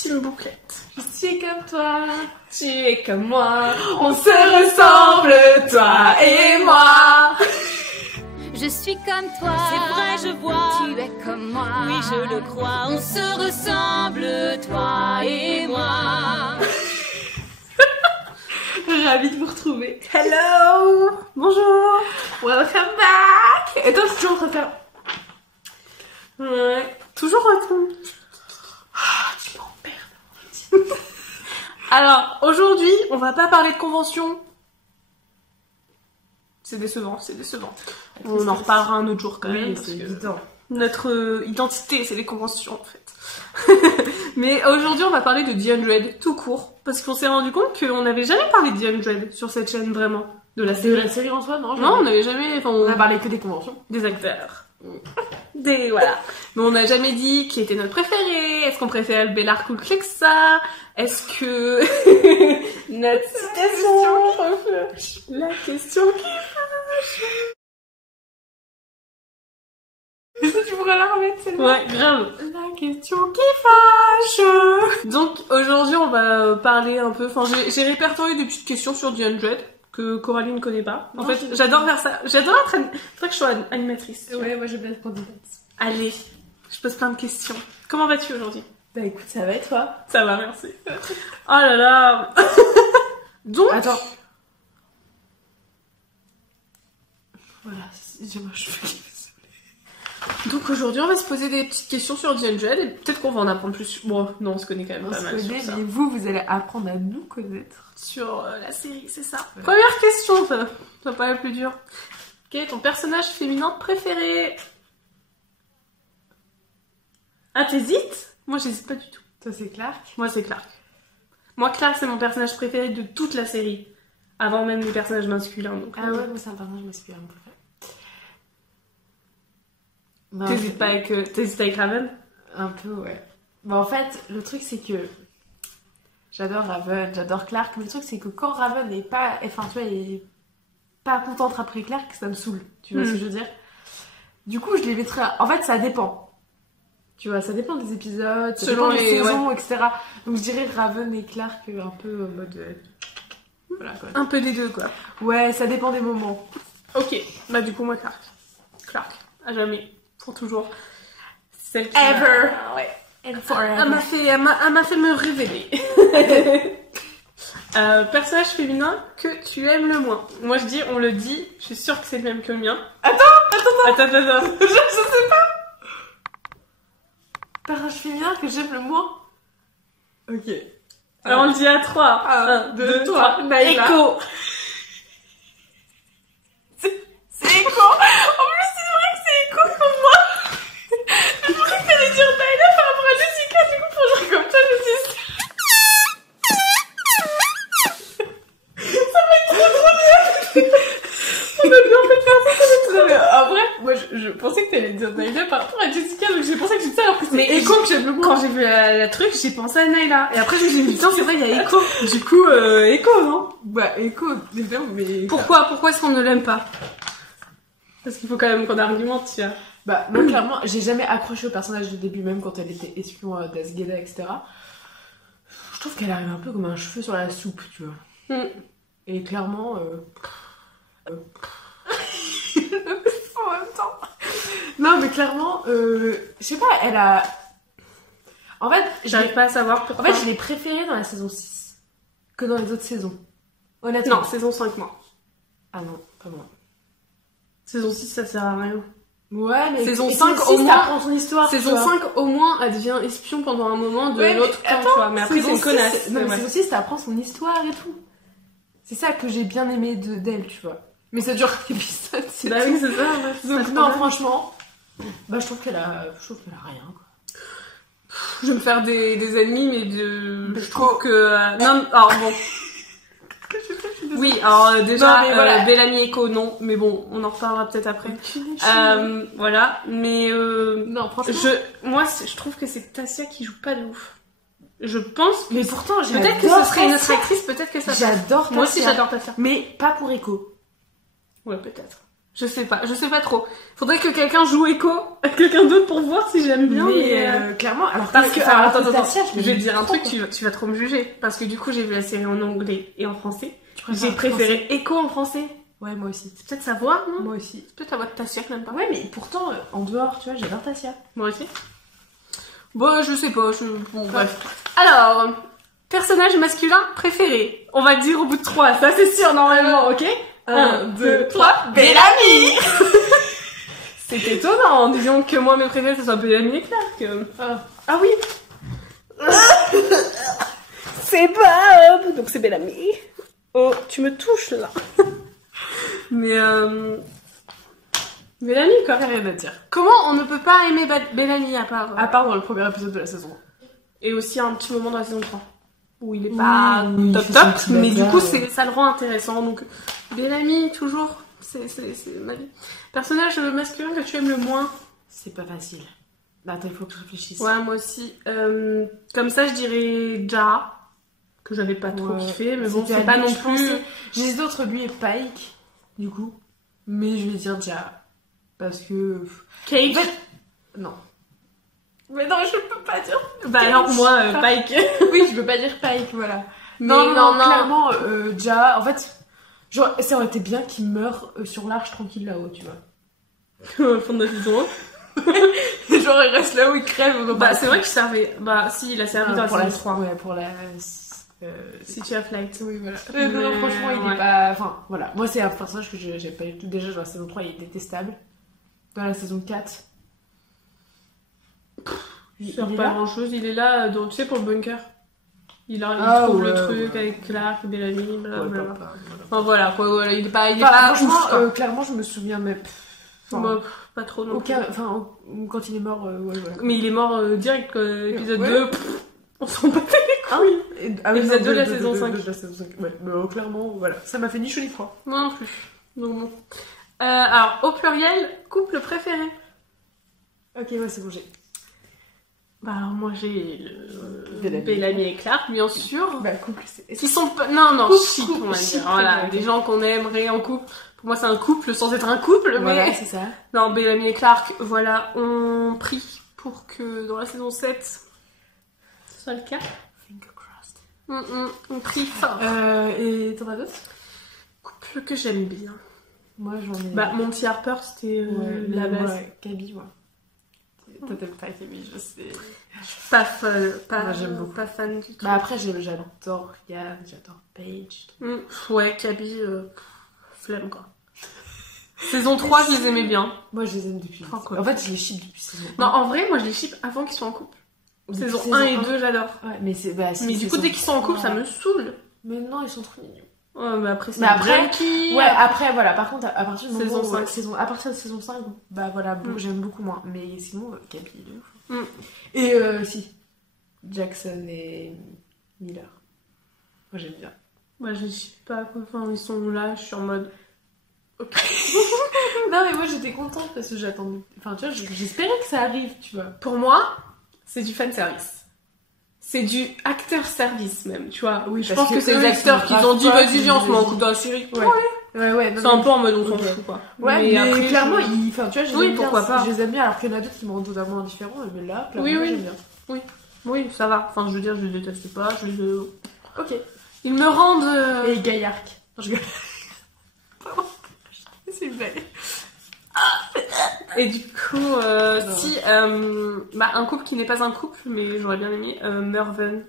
Team Bouclette. Je suis comme toi, Tu es comme moi, on se ressemble, toi et moi. Je suis comme toi, C'est vrai, je vois. tu es comme moi. Oui, je le crois, on se ressemble, toi et moi. ravie de vous retrouver. Hello, bonjour, welcome back. Et toi, tu es toujours en train de faire... Ouais, toujours un ton... Ah, tu m'emmerdes. Alors, aujourd'hui, on va pas parler de convention. C'est décevant, c'est décevant. On en reparlera un autre jour quand même. Oui, parce c'est que évident. Notre identité, c'est les conventions en fait. Mais aujourd'hui, on va parler de The 100 tout court. Parce qu'on s'est rendu compte qu'on n'avait jamais parlé de The 100 sur cette chaîne vraiment. De la De série. la série en soi, non? Non, on n'avait jamais. Enfin, On a parlé que des conventions. des acteurs. Des. Voilà. Mais on n'a jamais dit qui était notre préféré. Est-ce qu'on préfère Bellark ou le Clexa? Est-ce que. Notre citation. La question qui fâche. Est-ce que tu pourrais la remettre, celle-là? Ouais, grave. La question qui fâche. Donc aujourd'hui, on va parler un peu. Enfin, j'ai répertorié des petites questions sur The 100 que Coralie ne connaît pas. En Non, fait, j'adore faire ça. J'adore être. Faudrait que je sois animatrice. Ouais, moi j'aime bien être candidate. Allez, je pose plein de questions. Comment vas-tu aujourd'hui? Bah écoute, ça va et toi? Ça va, merci. Oh là là. Donc. Attends. Voilà, dis-moi, je fais. Donc aujourd'hui, on va se poser des petites questions sur The 100 et peut-être qu'on va en apprendre plus. Bon, non, on se connaît quand même On pas se mal sur connaît, ça. mais vous allez apprendre à nous connaître. Sur la série, c'est ça. Ouais. Première question, ça va pas la plus dure. Quel est ton personnage féminin préféré? Ah, t'hésites? Moi, j'hésite pas du tout. Toi, c'est Clark. Moi, c'est Clark. Moi, Clark, c'est mon personnage préféré de toute la série. Avant même les personnages masculins. Donc, Ah ouais, moi c'est un personnage masculin préféré. Bah, T'hésites pas avec, t'hésites avec Raven? Un peu, ouais. Bah en fait, le truc c'est que j'adore Raven, j'adore Clark, mais le truc c'est que quand Raven est pas, enfin tu vois, est pas contente après Clark, ça me saoule. Tu vois ce que je veux dire? Du coup, je les mettrais. En fait, ça dépend. Tu vois, ça dépend des épisodes, ça Selon dépend des les- saisons, etc. Donc je dirais Raven et Clark un peu en mode. Voilà quoi. Un peu des deux, quoi. Ouais, ça dépend des moments. Ok, bah du coup, moi, Clark. Clark, à jamais. Pour toujours. Celle qui Ever. Ouais. And Elle m'a fait me révéler. Personnage féminin que tu aimes le moins. Moi je dis, on le dit, je suis sûre que c'est le même que le mien. Attends. Je sais pas. Personnage féminin que j'aime le moins. Ok. Alors on le dit à 3. 1, 2, 3. Naïla. Echo. C'est Echo. En plus, c'est vrai que c'est Echo pour moi. Je pensais que t'allais dire Naïla par rapport à Jessica. Du coup, pour dire comme ça, je me suis dit... Ça va être trop drôle. On a bien fait de faire ça, ça va être trop bien. En vrai, moi, je pensais que t'allais dire Naïla par rapport à Jessica. Donc j'ai pensé que tu disais alors que c'est Mais Echo que j'aime le moins. Quand j'ai vu la truc, j'ai pensé à Naila. Et après, je me suis dit, putain, c'est vrai, il y a Echo. Du coup, Echo, non? Bah, Echo, évidemment, mais... Pourquoi est-ce qu'on ne l'aime pas? Parce qu'il faut quand même qu'on argumente, tu vois. Bah, moi, clairement, j'ai jamais accroché au personnage du début, même quand elle était espion d'Asgeda, etc. Je trouve qu'elle arrive un peu comme un cheveu sur la soupe, tu vois. Et clairement... en même temps... Non, mais clairement, je sais pas, elle a... En fait, J'arrive pas à savoir pourquoi. En fait, je l'ai préférée dans la saison 6 que dans les autres saisons. Honnêtement. Non, saison 5, moi. Ah non, pas moi. Saison 6, ça sert à rien. Ouais, mais... Saison et 5, saison au 6, moins- t'apprends son histoire, Saison tu vois. 5, au moins, elle devient espion pendant un moment de Ouais, mais l'autre temps, attends, tu vois. Mais après, c'est saison une connasse. 6, non, mais Ouais. saison 6, t'apprends son histoire et tout. C'est ça que j'ai bien aimé d'elle, tu vois. Mais ça dure un épisode, c'est Bah tout. oui, c'est ça, ouais, c'est Donc pas non, trop mal. franchement, bah je trouve qu'elle a rien, quoi. Je vais me faire des ennemis, mais de... Mais Je trouve que... Non, alors bon... Oui, alors déjà, Non, mais voilà. Bellamy Echo, non. Mais bon, on en reparlera peut-être après. Voilà, mais... Non, franchement... Moi, je trouve que c'est Tassia qui joue pas de ouf. Je pense... Mais pourtant, Peut-être que ce serait une autre actrice, peut-être que ça... J'adore Tassia. Moi aussi, j'adore Tassia. Mais pas pour Echo. Ouais, peut-être. Je sais pas trop. Faudrait que quelqu'un joue Echo à quelqu'un d'autre pour voir si j'aime bien. Mais clairement, alors parce que attends, Tassia, je vais te dire un truc, tu vas trop me juger. Parce que du coup, j'ai vu la série en anglais et en français. J'ai préféré Echo en français. Ouais, moi aussi. C'est peut-être sa voix, non? Moi aussi. C'est peut-être la voix de Tassia que même pas. Ouais, mais pourtant, en dehors, tu vois, j'adore Tassia. Moi aussi. Bon, je sais pas. Bon, bref. Alors, personnage masculin préféré. On va le dire au bout de 3. Ça, c'est sûr, normalement, ok? 1, 2, 3. Bellamy. C'est étonnant. Disons que moi, mes préférés, ce soit Bellamy et Clark. Ah oui. C'est Bob. Donc, c'est Bellamy. Oh, tu me touches, là. Mais Bellamy, quoi. Rien à dire. Comment on ne peut pas aimer Bellamy à part dans le premier épisode de la saison. Et aussi un petit moment dans la saison 3. Où il est pas top, mais du coup, ça le rend intéressant. Donc, Bellamy, toujours, c'est ma vie. Personnage masculin que tu aimes le moins? C'est pas facile. Bah, attends, il faut que je réfléchisse. Ouais, moi aussi. Comme ça, je dirais Ja, que j'avais pas trop kiffé, mais bon, c'est pas non plus... J'hésite entre lui et Pike, du coup. Mais je vais dire Ja. Parce que... Cage? Non. Mais non, je peux pas dire. Bah alors, moi, Pike. Oui, je peux pas dire Pike, voilà. Mais non, clairement, Ja, en fait, genre, ça aurait été bien qu'il meure sur l'arche tranquille là-haut, tu vois. Au fond de la saison 1. Genre, il reste là où il crève. Bah, c'est vrai qu'il servait. Bah, si, il a servi dans la saison 3. Ouais, pour la... City of Light. Oui, voilà. Non, franchement, il est pas... Enfin, voilà. Moi, c'est un personnage que j'ai pas du tout. Déjà, dans la saison 3, il est détestable. Dans la saison 4... Il sert pas grand chose, il est là, tu sais, pour le bunker. Il trouve le truc avec Clark, Bellamy, blablabla. Enfin voilà, quoi, voilà, il est pas franchement, clairement, je me souviens même. Pas trop non plus. Enfin, quand il est mort, ouais, voilà. Mais il est mort direct, épisode 2, on s'en battait les couilles. Épisode 2 de la saison 5. Ouais, mais clairement, voilà. Ça m'a fait ni chaud ni froid. Moi non plus. Donc bon. Alors, au pluriel, couple préféré. Ok, ouais, c'est bon, j'ai. Bah alors moi j'ai Bellamy et Clark, bien sûr. Bah couple, c'est... Qui sont pas... Non, shit, on va dire. Voilà, des gens qu'on aimerait en couple. Pour moi c'est un couple sans être un couple, voilà, mais... c'est ça. Non, Bellamy et Clark, voilà, on prie pour que dans la saison 7, ce soit le cas. Finger crossed. On prie fort. Et t'en as d'autres? Couple que j'aime bien. Moi j'en ai... Bah Monty Harper, c'était la base. Ouais, Gabi, ouais. Toi t'aimes pas Gabi, je sais. Pas fan, moi, j'aime beaucoup. Pas fan du tout. Bah après j'adore Yann, j'adore Paige. Ouais, Gabi, flemme quoi. Saison 3, je les aimais bien. Moi je les aime depuis. En fait je les ship depuis saison 1. Non, en vrai, moi je les ship avant qu'ils soient en couple. Saison 1 et 2, j'adore. Ouais, mais c'est... Bah, mais du coup, dès qu'ils sont en couple, ça me saoule. Mais non, ils sont trop mignons. Ouais, mais après, c'est Junkie. Ouais, après, voilà. Par contre, à partir de saison 5. À partir de saison 5, bah voilà, j'aime beaucoup moins. Mais sinon, Gabi, il est ouf. Et si, Jackson et Miller. Moi, j'aime bien. Bah, je sais pas quoi. Enfin, ils sont là, je suis en mode... Ok. Non, mais moi, j'étais contente parce que j'attendais... Enfin, tu vois, j'espérais que ça arrive, tu vois. Pour moi, c'est du fanservice. C'est du acteur service même, tu vois. Oui, je pense que c'est les acteurs qui ont dit vas-y viens on se met en couple dans la série. Ouais. C'est un peu en mode on s'en fout quoi. Ouais, mais après, clairement, enfin tu vois, je les aime bien. Pourquoi pas. Je les aime bien alors qu'il y en a d'autres qui me rendent totalement indifférents, mais là, clairement, j'aime bien. Oui, ça va. Enfin, je veux dire, je les déteste pas, Ok. Ils me rendent... Et Gaillac. Non, je rigole. C'est une blague. Et du coup, si un couple qui n'est pas un couple, mais j'aurais bien aimé, Mervyn.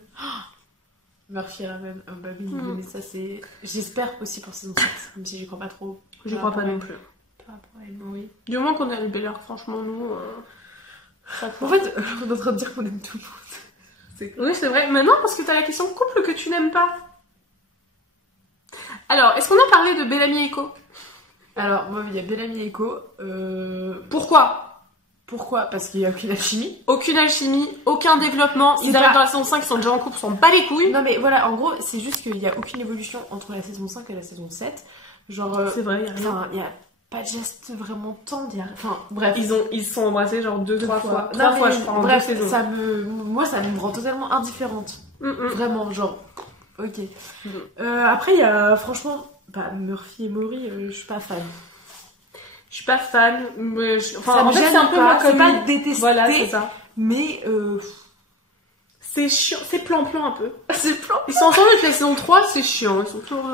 Murphy et Raven, bah oui, mais ça c'est... J'espère aussi pour saison 6, même si j'y crois pas trop. J'y crois pas non plus. Par rapport à Emma, oui. Du moment qu'on a le Bel Air, franchement, nous... En fait, on est en train de dire qu'on aime tout le monde. Oui, c'est vrai. Mais non, parce que t'as la question couple que tu n'aimes pas. Alors, est-ce qu'on a parlé de Bellamy et Echo? Alors, moi, il y a Bellamy et Echo. Pourquoi? Parce qu'il n'y a aucune alchimie. Aucune alchimie, aucun développement. Ils arrivent dans la saison 5, ils sont déjà en couple, ils s'en bat les couilles. Non, mais voilà, en gros, c'est juste qu'il n'y a aucune évolution entre la saison 5 et la saison 7. Genre. C'est vrai, il y a rien. Enfin, il n'y a pas de geste vraiment tendre. Enfin, bref. Ils se sont embrassés genre 2-3 fois. 3 Non, fois, je crois, bref, en 2 saisons. Moi, ça me rend totalement indifférente. Vraiment, genre. Ok. Mm. Après, il y a franchement. Bah, Murphy et Maury, je suis pas fan. Je suis pas fan, mais Ça en me fait, gêne c'est un peu pas, ma c'est pas commune. détesté, Voilà, c'est ça. mais C'est chiant, c'est plan-plan un peu. c'est plan. Ils sont ensemble depuis la saison 3, c'est chiant. Ils sont toujours...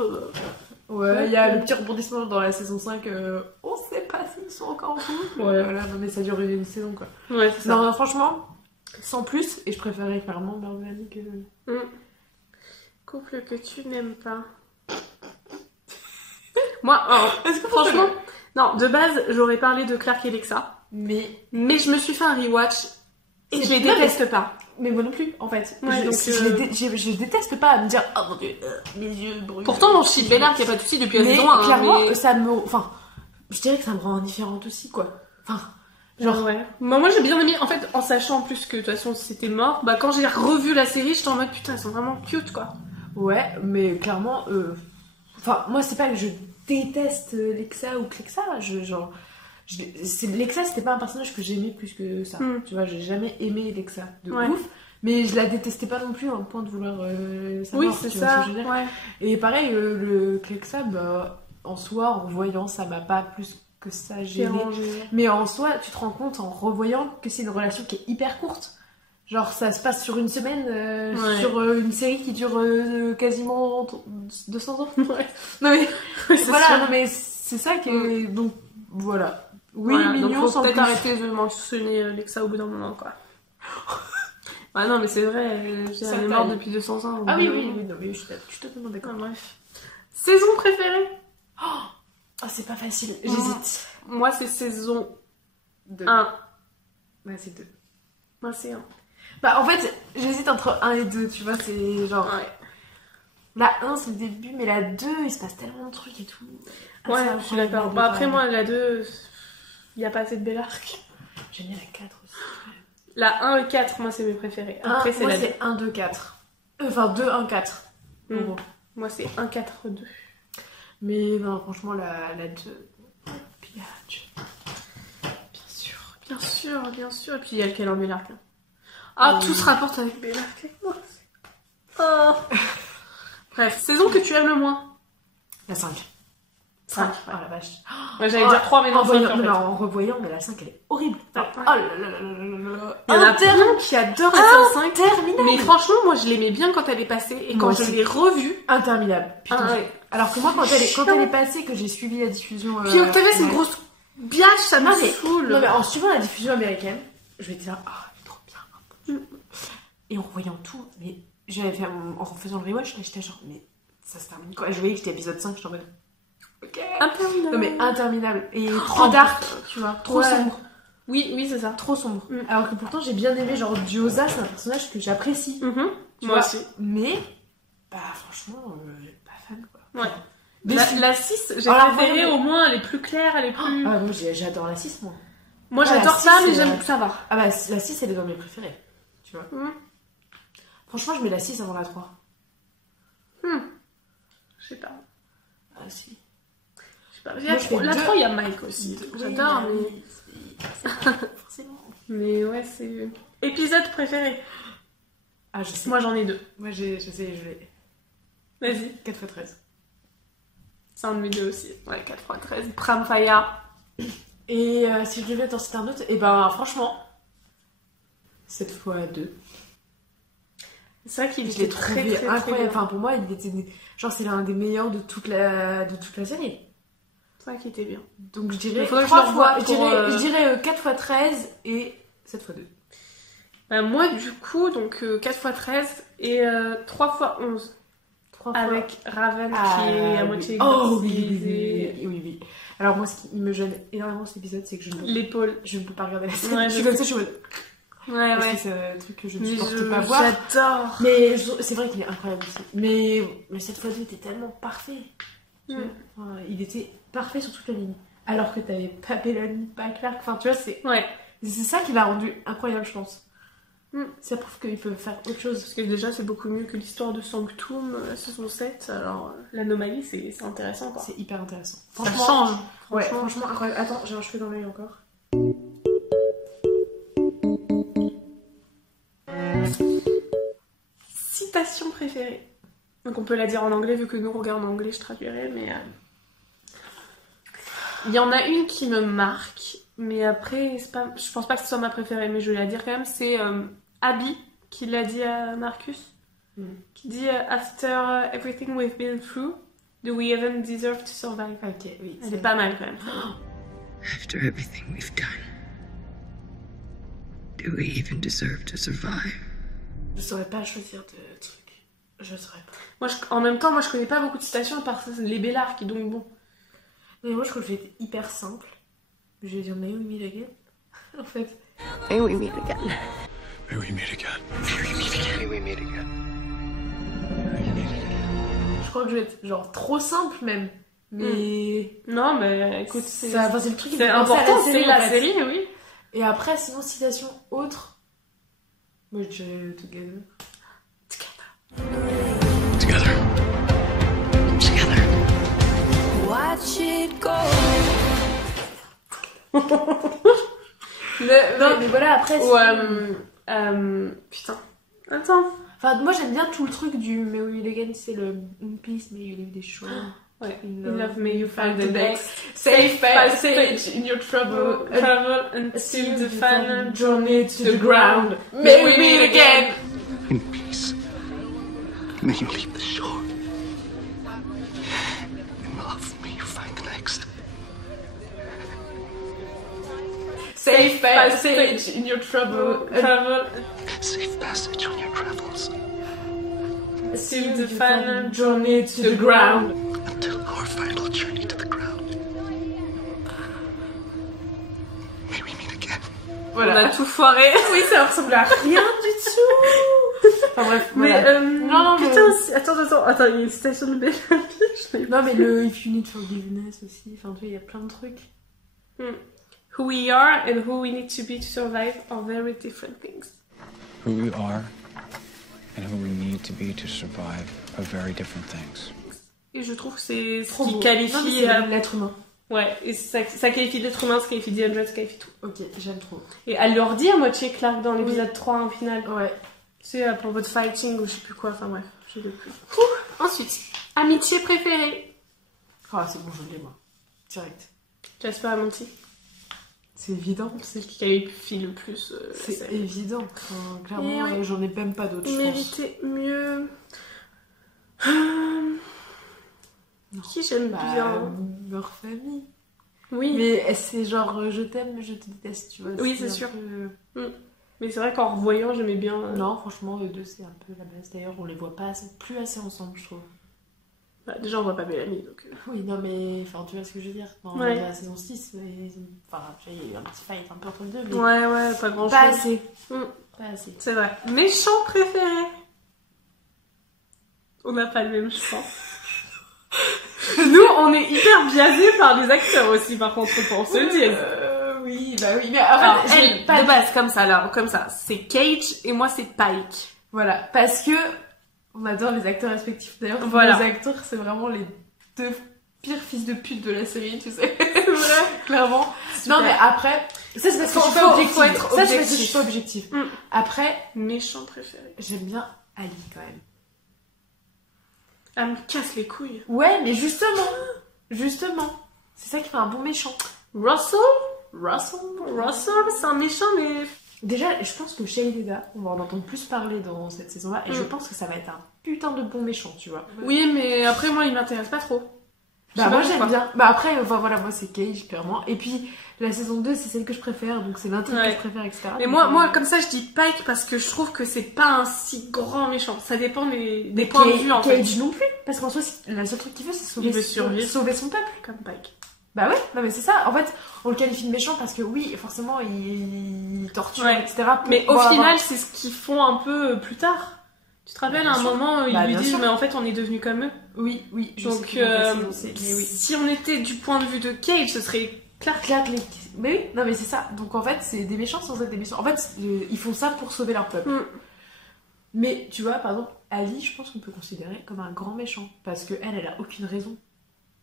Ouais, il y a le petit rebondissement dans la saison 5, on sait pas s'ils sont encore ensemble. Ouais. Voilà, non mais ça dure une saison quoi. Ouais, c'est ça. Non, franchement, sans plus, et je préférais clairement Marvel que... Couple que tu n'aimes pas. Moi, Est-ce que franchement, non, de base, j'aurais parlé de Clark et Lexa. Mais Je me suis fait un rewatch et je les Non, déteste pas. Mais moi non plus, en fait. Ouais, donc, Je déteste pas à me dire, oh mon dieu, mes yeux brûlent. Pourtant, on chie Bellard, il n'y a pas de soucis depuis la Mais saison 1. clairement, mais... ça me... Enfin, je dirais que ça me rend indifférente aussi, quoi. Enfin, genre... Ouais. Moi, j'ai bien aimé, en fait, en sachant en plus que de toute façon c'était mort, bah quand j'ai revu la série, j'étais en mode putain, ils sont vraiment cute, quoi. ouais, mais clairement... Enfin, moi, c'est pas que je déteste Lexa ou Clexa, Lexa, c'était pas un personnage que j'aimais plus que ça. Tu vois, j'ai jamais aimé Lexa de ouf. Mais je la détestais pas non plus au point de vouloir sa Oui, mort, c'est tu vois ça. ce que je veux dire. Ouais. Et pareil, le Clexa, bah, en soi, en voyant, ça m'a pas plus que ça gêné. Mais en soi, tu te rends compte en revoyant que c'est une relation qui est hyper courte. Genre, ça se passe sur une semaine, sur une série qui dure quasiment 200 ans. Ouais. Non mais, voilà, sûr. non mais c'est ça qui est... Donc, voilà. Oui, Voilà, mignon, donc faut sans peut-être plus. arrêter de mentionner Lexa au bout d'un moment, quoi. Ah non, mais c'est vrai, Ça elle est morte depuis 200 ans. Ah oui, non mais je suis totalement d'accord. Ah, bref. Saison préférée? Oh, c'est pas facile, j'hésite. Moi, c'est saison 2. 1. Ouais, c'est 2. Moi, c'est 1. Bah, en fait, j'hésite entre 1 et 2, tu vois, c'est genre... Ouais. La 1, c'est le début, mais la 2, il se passe tellement de trucs et tout. Ouais, ça, je suis d'accord. Bah, après, moi, la 2, il n'y a pas assez de Bellark. J'aime bien la 4 aussi. La 1 et 4, moi, c'est mes préférés. Après, c'est moi, la 2. c'est 1, 2, 4. Enfin, 2, 1, 4. En gros. Moi, c'est 1, 4, 2. Mais non, franchement, la 2... Pillage. Bien sûr. Et puis, il y a lequel en Bellark. Ah, tout se rapporte avec Bellark avec moi. Oh. Bref, saison que tu aimes le moins. La 5. 5. Oh la vache. Ouais, j'allais dire 3, mais non, en, voyant, 5, en fait. en revoyant, mais la 5, elle est horrible. Ouais. Oh là là là là là là. Il y en a plein qui adorent la 5. Interminable. Mais franchement, moi, je l'aimais bien quand elle est passée. Et quand Moi je aussi. l'ai revue... Interminable. Putain. ouais. Alors que moi, quand elle est passée, que j'ai suivi la diffusion... Puis Octavia, c'est une ouais. grosse biatch, ça me Non, mais- saoule. Non, mais en suivant la diffusion américaine, je m'étais là, ah, elle est trop bien. Et en voyant tout, mais j'avais fait, en faisant le rewatch, j'étais genre, mais ça se termine quoi? Je voyais que j'étais épisode 5, j'étais en mode, ok. Interminable. Non, mais interminable. Et trop dark, tu vois, trop Ouais. sombre. Oui, c'est ça. Trop sombre. Alors que pourtant, j'ai bien aimé, genre, Diosa, c'est un personnage que j'apprécie. Tu Moi vois. aussi. Mais, bah, franchement, pas fan, quoi. Ouais. Déçue. La 6, j'ai Alors, préféré, vraiment. au moins, elle est plus claire, elle est plus... Ah, moi, j'adore la 6, moi. Moi, Ah, la j'adore 6, ça, mais c'est j'aime la- que ça va. Ah, bah, la 6, elle est dans mes préférés. Tu vois. Franchement, je mets la 6 avant la 3. Je sais pas. Ah, si. Je sais pas. Moi, je fais La deux. 3, il y a Mike aussi. J'adore, mais... Forcément. Mais ouais, c'est... Épisode préféré. Ah, je sais. Moi, j'en ai 2. Moi, je l'ai. Vas-y. 4x13. C'est un de mes 2 aussi. Ouais, 4x13. Pram Faya. Et si je devais t'en citer un autre, et ben franchement, 7x2. C'est vrai qu'il Je l'ai était très, trouvé très, très incroyable. bien. Enfin, pour moi, il était. Genre, c'est l'un des meilleurs de toute la série. C'est vrai qu'il était bien. Donc, je dirais Il faudrait que 3 je le revoie fois. pour, Je dirais 4x13 et 7x2. Bah, moi, du coup, donc 4x13 et 3x11. 3 fois. Avec Raven Ah, qui est à oui. moitié Oh oui, exorcisé. oui. Alors, moi, ce qui me gêne énormément cet épisode, c'est que je ne peux pas regarder la série. Ouais, je suis je comme ça, je suis en mode. Ouais, Parce ouais. que c'est un truc que je ne Mais supporte pas voir. J'adore. Mais c'est vrai qu'il est incroyable aussi. Mais le 7x2 était tellement parfait. Tu vois. Enfin, il était parfait sur toute la ligne. Alors que t'avais pas Bellamy, pas Clark. Enfin, tu vois, c'est Ouais. ça qui l'a rendu incroyable, je pense. Ça prouve qu'ils peuvent faire autre chose. Parce que déjà, c'est beaucoup mieux que l'histoire de Sanctum, la saison 7. Alors, l'anomalie, c'est intéressant, quoi. C'est hyper intéressant. Ça Franchement, change. ouais, franchement incroyable. Attends, j'ai un cheveu dans l'œil encore. Citation préférée. Donc, on peut la dire en anglais, vu que nous, on regarde en anglais, je traduirai, mais... Il y en a une qui me marque, mais après, c'est pas... je pense pas que ce soit ma préférée, mais je vais la dire quand même. C'est Abby qui l'a dit à Marcus. Qui dit After everything we've been through, do we even deserve to survive? Ok, oui. Elle est pas mal quand même. After everything we've done, do we even deserve to survive? Je saurais pas choisir de trucs. Je saurais pas. Moi, en même temps, moi je connais pas beaucoup de citations à part les Bellarques, donc bon. Mais moi je trouve que je vais être hyper simple. Je vais dire May we meet again. En fait. May we meet again. May we meet again. May we meet again. May we meet again. Je crois que je vais être genre trop simple même. Mais. Non, mais écoute, c'est le truc qui me c'est fait penser à important, c'est la en fait. série, oui. Et après, sinon, citation autre. Moi je dirais Together. Together. Together. Watch it go. Non, mais voilà, après. Putain. Attends. Enfin, moi j'aime bien tout le truc du May we meet again, c'est le In peace, may you live des choses. Ouais. In love, may you find the next safe passage in your trouble. Travel until the final journey to the ground. May we meet again. In peace. May you leave the shore. In love, may you find the next. Safe passage in your trouble. Travel Safe passage on your travels. until the final journey to the ground. Until our final journey to the ground. May we meet again. Voilà. On a tout foiré. Oui, ça ressemble à rien du tout. Enfin bref, Mais voilà. non, putain, attends, il y a une citation de Bella. Non, mais le If you need forgiveness aussi. Enfin, tu vois, il y a plein de trucs. Who we are and who we need to be to survive are very different things. Who we are and who we need to be to survive are very different things. Et je trouve que c'est ce Trop qui beau. qualifie Non, mais c'est l'être humain. Ouais, et ça qualifie l'être humain, ça qualifie The 100, ça qualifie tout. Ok, j'aime trop. Et elle leur dit à moitié Clark dans l'épisode 3 au final. Ouais. Tu sais, pour votre fighting ou je sais plus quoi, enfin bref, je sais plus. Ensuite, amitié préférée. Ah, c'est bon, je l'ai moi. Direct. Jasper et Monty. C'est évident. C'est ce qui qualifie le plus. C'est évident. Enfin, clairement, ouais. j'en ai même pas d'autres, je pense. Méritait mieux. Qui j'aime bien. Leur famille. Oui. Mais c'est genre je t'aime, je te déteste, tu vois. Oui, c'est un sûr. peu- Mais c'est vrai qu'en revoyant, j'aimais bien. Non, franchement, eux deux, c'est un peu la base. D'ailleurs, on les voit pas plus assez ensemble, je trouve. Bah, déjà, on voit pas Bellamy, donc. Oui, non, mais enfin, tu vois ce que je veux dire. Dans Ouais. la saison 6, enfin, tu vois, il y a eu un petit fight un peu entre les deux, mais Ouais, pas grand pas chose. assez. Mm. Pas assez. C'est vrai. Méchant préféré. On n'a pas le même, je pense. Nous, on est hyper biaisés par les acteurs aussi, par contre, on se le dit. Oui, bah oui, mais Alors, en fait, elle, de base, comme ça, là, comme ça. C'est Cage et moi, c'est Pike. Voilà, parce que on adore les acteurs respectifs. D'ailleurs, Voilà. les acteurs, c'est vraiment les deux pires fils de pute de la série, tu sais. C'est vrai, clairement. Super. Non, mais après, ça c'est parce que je suis pas Faut objective. être Ça c'est parce que je objectif. suis pas objective. Mm. Après, Méchant préféré. j'aime bien Ali quand même. Elle me casse les couilles. Ouais, mais justement, c'est ça qui fait un bon méchant. Russell, c'est un méchant, mais. Déjà, je pense que Shayla, on va en entendre plus parler dans cette saison-là, et je pense que ça va être un putain de bon méchant, tu vois. Oui, mais après, moi, il m'intéresse pas trop. Bah Je sais moi pas j'aime pourquoi. bien. Bah après, enfin, voilà, moi c'est Cage, clairement. Et puis, la saison 2, c'est celle que je préfère, donc c'est l'intrigue Ouais. que je préfère, etc. Mais Donc, moi, comme ça, je dis Pike parce que je trouve que c'est pas un si grand méchant. Ça dépend des points de vue, en fait. Cage non plus, parce qu'en soi, le seul truc qu'il veut, c'est Il veut survivre. sauver son peuple. Comme Pike. Bah ouais, non mais c'est ça. En fait, on le qualifie de méchant parce que oui, forcément, il torture, Ouais. etc. pour Mais au pouvoir final, avoir- c'est ce qu'ils font un peu plus tard. Tu te rappelles, Bien à un sûr. moment, ils Bah, lui bien disent, sûr. mais en fait, on est devenus comme eux. Oui, je sais Donc, plus dans quelle saison c'est, mais oui. si on était du point de vue de Cage, ce serait Clark. Clark, mais oui, non mais c'est ça. Donc en fait, c'est des méchants sans être des méchants. En fait, ils font ça pour sauver leur peuple. Mm. Mais tu vois, par exemple, Ali, je pense qu'on peut considérer comme un grand méchant. Parce que elle a aucune raison.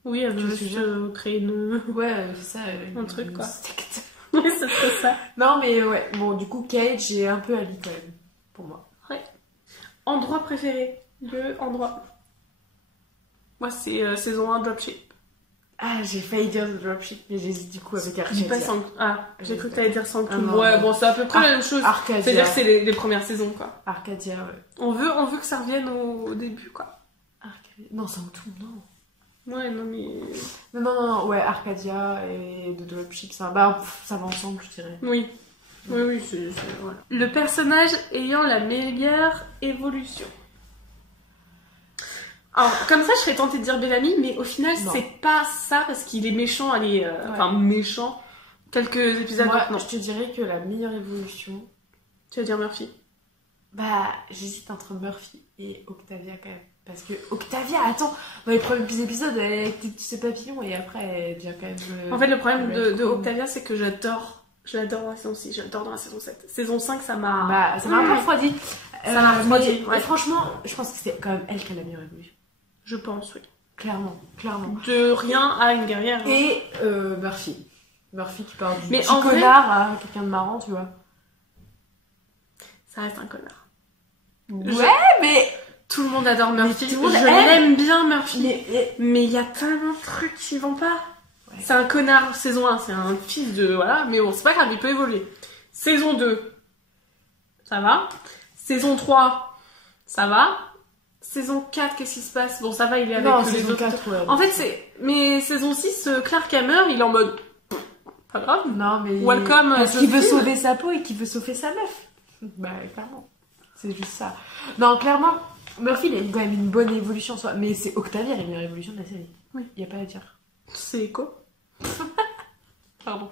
Oui, elle Tu veut vois ce que juste je veux créer une... Ouais, c'est ça. Un truc, quoi. secte. Oui, c'est trop ça. Non, mais ouais, bon, du coup, Cage est un peu Ali quand même, pour moi. Endroit préféré. Le endroit. Moi, c'est saison 1 Dropship. Ah, j'ai failli dire The Dropship, mais j'hésite du coup avec Dis pas Arcadia. Sanctum. Ah, j'ai cru que t'allais dire Sanctum. Ah, non. Ouais, bon, c'est à peu près la même chose. Arcadia. C'est-à-dire que c'est les premières saisons, quoi. Arcadia, ouais. On veut que ça revienne au début, quoi. Arcadia. Non, Sanctum, non. Ouais, non, mais... Non, ouais, Arcadia et The Dropship, ça va ensemble, je dirais. Oui. Oui, voilà. Le personnage ayant la meilleure évolution. Alors, comme ça, je serais tentée de dire Bellamy, mais au final, Non. c'est pas ça, parce qu'il est méchant, enfin, méchant, quelques épisodes Moi, maintenant. je te dirais que la meilleure évolution... Tu vas dire Murphy. Bah, j'hésite entre Murphy et Octavia, quand même. Parce que Octavia, attends, dans les premiers épisodes, elle était tous ses papillons, et après, elle devient quand même... En fait, le problème de Octavia, c'est que je l'adore dans la saison 6, j'adore dans la saison 7. Saison 5, ça m'a... Bah, ça m'a un peu refroidi. Ça m'a refroidi, mais ouais. franchement, je pense que c'est quand même elle qui a la meilleure évolution. Je pense, oui. Clairement. De rien à une guerrière. Hein. Et Murphy. Murphy qui parle du Mais petit en vrai- connard à quelqu'un de marrant, tu vois. Ça reste un connard. Ouais, mais... Tout le monde adore Murphy. tout le monde Je aime. l'aime bien, Murphy. Mais Mais il y a tellement de trucs qui vont pas. Ouais. C'est un connard, saison 1, c'est un fils de... Voilà, mais bon, c'est pas grave, il peut évoluer. Saison 2, ça va. Saison 3, ça va. Saison 4, qu'est-ce qui se passe? Bon, ça va, il est avec non, les saison autres. 4, ouais. En fait, c'est... Mais saison 6, Clark Hammer, il est en mode... Pas grave. Non, mais... Welcome, Parce qu'il veut Joséphine. sauver sa peau et qu'il veut sauver sa meuf. Bah, clairement. C'est juste ça. Non, clairement, Murphy, il a quand même une bonne évolution en soi. Mais c'est Octavia la meilleure évolution de la série. Oui. Y a pas à dire. C'est écho. Pardon.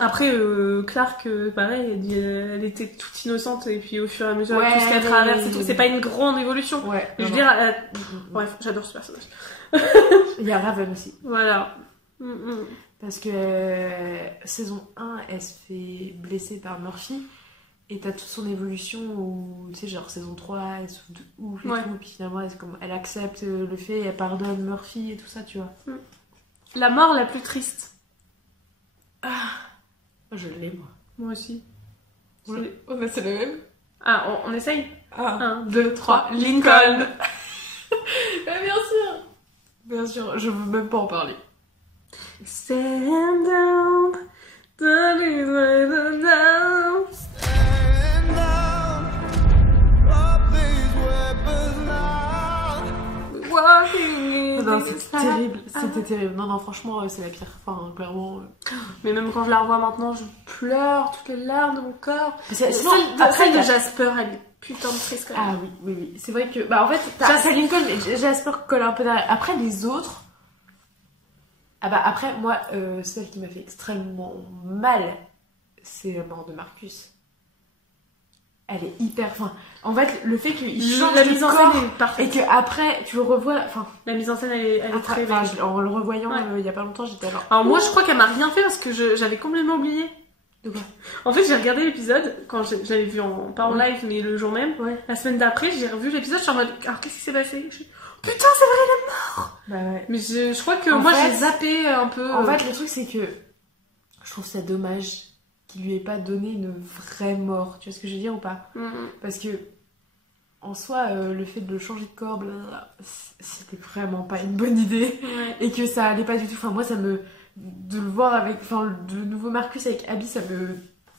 Après, Clark, pareil, elle était toute innocente et puis au fur et à mesure, avec Ouais, tout ce qu'elle traverse et tout, c'est pas une grande évolution. Ouais. Je veux non, dire, non. bref, j'adore ce personnage. Il y a Raven aussi. Voilà. Parce que saison 1, elle se fait blesser par Murphy. Et t'as toute son évolution où, tu sais, genre saison 3, elle souffre de ouf et Ouais. tout. Puis finalement, elle accepte le fait, elle pardonne Murphy et tout ça, tu vois. La mort la plus triste. Je l'ai, moi. Moi aussi. C'est le même. Ah, on essaye 1, 2, 3. Lincoln. Lincoln. Bien sûr. Bien sûr, je veux même pas en parler. Stand down. Down. Non, c'était terrible. C'était terrible. Non, franchement, c'est la pire. Enfin, clairement. Mais même quand je la revois maintenant, je pleure toutes les larmes de mon corps. Sinon, Celle après, de Jasper, elle est putain de triste quand même. Ah oui. C'est vrai que, bah en fait, t'as Lincoln, mais Jasper colle un peu derrière. Après, les autres. Ah bah après, moi, celle qui m'a fait extrêmement mal, c'est la mort de Marcus. Elle est hyper... Enfin, en fait, le fait qu'il change La de mise en corps scène est parfaite. et que après tu le revois... Enfin, La mise en scène, elle est très belle. en le revoyant Ouais. il y a pas longtemps, j'étais alors... Alors moi, je crois qu'elle m'a rien fait parce que j'avais complètement oublié. De quoi? En fait, j'ai regardé l'épisode quand j'avais vu pas en Ouais. live, mais le jour même. Ouais. La semaine d'après, j'ai revu l'épisode, je suis en mode, alors qu'est-ce qui s'est passé? Putain, c'est vrai! Bah ouais. Mais je crois que En moi, fait- j'ai zappé un peu. En fait, le truc, c'est que je trouve ça dommage qu'il lui ait pas donné une vraie mort. Tu vois ce que je veux dire ou pas? Parce que, en soi, le fait de le changer de corps, blablabla, c'était vraiment pas une bonne idée. Ouais. Et que ça allait pas du tout. Enfin, moi, ça me... De le voir avec... Enfin, de nouveau Marcus avec Abby, ça me